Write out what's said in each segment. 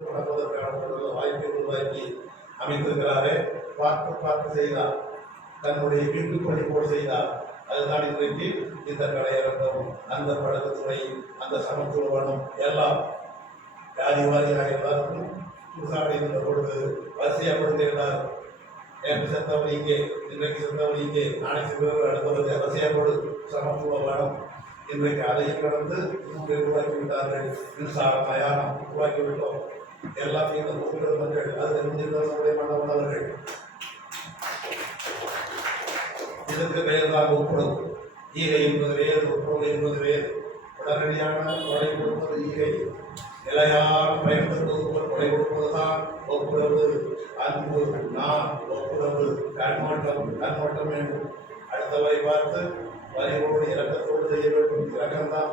நடப்பதற்கான வாய்ப்பை உருவாக்கி அமைத்திருக்கிறாரே. பார்த்து பார்த்து செய்தார், தன்னுடைய வீட்டு பணி போல் செய்தார். அதுதான் இன்றைக்கு இந்த கலையரங்கம், அந்த படகுத்துறை, அந்த சமத்துவம் எல்லாம் ஜாதி வாரியாக எல்லாருக்கும் புதுசாக இருந்த பொழுது வரிசையப்படுத்துகிறார். நேற்று செத்தவன் இங்கே, இன்றைக்கு செத்தவன் இங்கே, நாளை சிறுவர் அடுத்தவர்கள் வரிசையப்படு சமத்துவம். இன்றைக்கு அதையும் கடந்து உருவாக்கிவிட்டார்கள். மின்சாரம், மயானம் உருவாக்கிவிட்டோம். எல்லாத்தையும் இந்த மக்கள் மக்கள் அதில் முடிந்தவர்களுடைய மன்னவர்கள். இதற்கு பெயர் தான் ஒப்புரவு. ஈகை என்பது வேறு, ஒப்புரவு என்பது வேறு. உடனடியான கொடை கொடுப்பது ஈகை, நிலையான பயன்படுத்துவது கொடை கொடுப்பதுதான் ஒப்புரவு. அன்பு, நான், ஒப்புரவு, கண்ணோட்டம் வேண்டும். அடுத்தவரை பார்த்து வரியோடு இறக்கத்தோடு செய்ய வேண்டும். இறக்கம்தான்.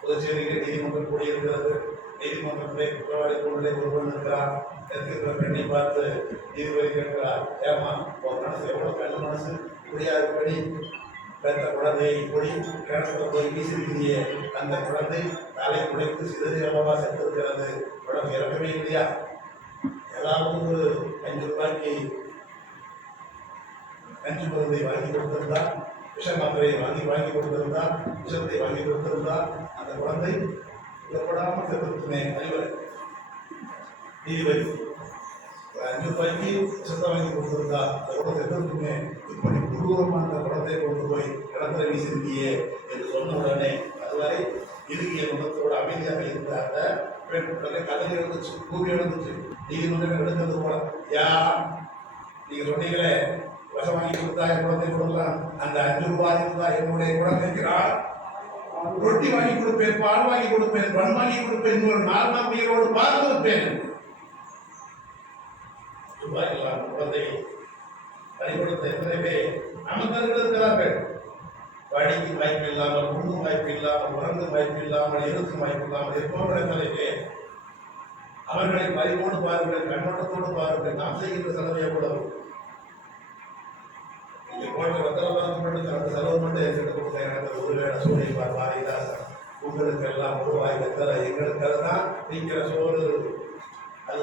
புதுச்சேரியில் நீதிமன்றம் கூடியிருக்கிறது. நீதிமன்றத்திலே குற்றவாளி கொண்டே ஒருவன் இருக்கிறார். இருக்கிற பெண்ணை பார்த்து நீதிபதி கேட்கிறார், ஏமா உன் மனசு எவ்வளவு கல் மனசு, இப்படியா இருப்படி பெற்ற குழந்தையை இப்படி கிணத்துல போய் வீசிருக்கிறியே, அந்த குழந்தை தலை குடைத்து சிறிது அளவா சென்றிருக்கிறது, உடம்பு இறக்கவே இல்லையா? ஏதாவது ஒரு 5 ரூபாய்க்கு கஞ்சி மருந்தை வாங்கி கொடுத்திருந்தா, விஷ மாத்திரையை வாங்கி கொடுத்திருந்தா, விஷத்தை வாங்கி கொடுத்திருந்தா அந்த குழந்தை ஏற்படாமல் சென்றிருக்குமே. அறிவர் நீதிபதி 5 ரூபாய்க்கு விஷத்தை வாங்கி கொடுத்திருந்தா அந்த குழந்தை சென்றிருக்குமே. இப்படி கொடூரமாக அந்த குழந்தையை கொண்டு போய் இடத்துல வீசிருக்கியே என்று சொன்ன உடனே அதுவரை இறுகிய முகத்தோடு அமைதியாக இருந்த அந்த பெண் உடனே கதை எழுந்துச்சு, கூறி எழுந்துச்சு. நீதிமன்றம் எடுக்கிறது போல, யா நீங்க சொன்னீங்களே விஷம் வாங்கி கொடுத்தா என் குழந்தை கொடுக்கலாம், அந்த 5 ரூபாய் இருந்தா என்னுடைய குழந்தைக்கிறார் ரொட்டி வாங்கி கொடுப்பேன், பால் வாங்கி கொடுப்பேன், பண் வாங்கி கொடுப்பேன், ஒரு 4 நாள் உயிரோடு பார்த்து வைப்பேன். ரூபாய் இல்லாம குழந்தையை பறிகொடுத்த எத்தனைவே அமர்ந்தவர்கள் இருக்கிறார்கள். படிக்கும் வாய்ப்பு இல்லாமல், உண்ணும் வாய்ப்பு இல்லாமல், உறங்கும் வாய்ப்பு இல்லாமல், இருக்கும் வாய்ப்பு இல்லாமல் இருப்பவர்கள் எத்தனைவே அவர்களை பறிவோடு பாருங்கள், கண்ணோட்டத்தோடு பாருங்கள். நாம் செய்கின்ற செலவு எவ்வளவு? இங்கே போன்ற ரத்தனபாரத்து மட்டும் அந்த செலவு மட்டும் எங்கிட்ட கொடுத்த எனக்கு ஒருவேளை சூழலை பாரிதாசன் உங்களுக்கு எல்லாம் ரூபாய் வெத்தலை, எங்களுக்கு அதுதான் நீக்கிற சோறு. அது